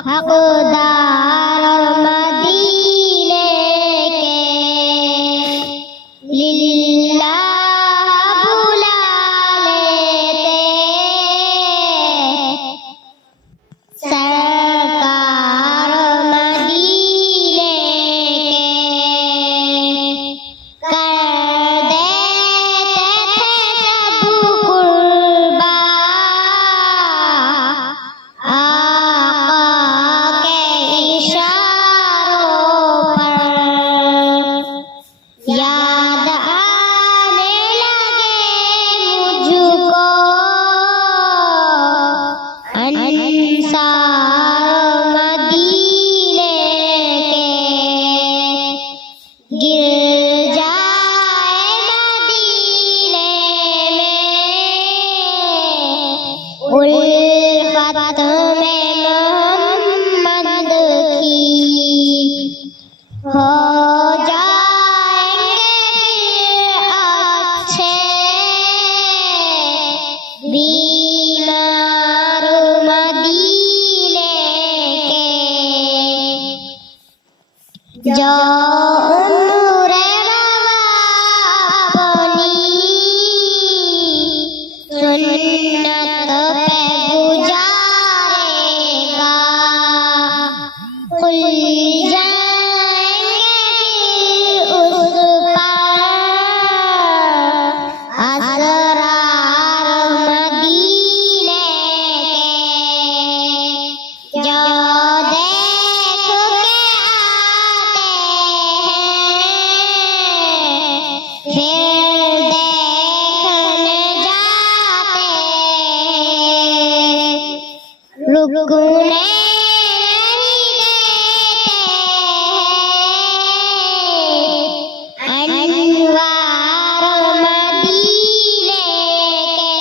حقدار اور مدینے کے للہ بلا لیتے سرکار مدینے کے کر دیتے تھے سب قربان آقا کے اشاروں پر یاد آنے لگے مجھ کو انصار مدینے کے گر جائے مدینے میں الفت میں محمد کی ہو جائیں گے پھر اچھے بیمار مدینے کے جو عمر روا اپنی سنت پہ گزارے گا کھل جائیں گے پھر اس پر اسرار مدینے کے جو دیکھ کے آتے ہیں پھر دیکھنے جاتے رکنے نہیں دیتے انوار مدینے کے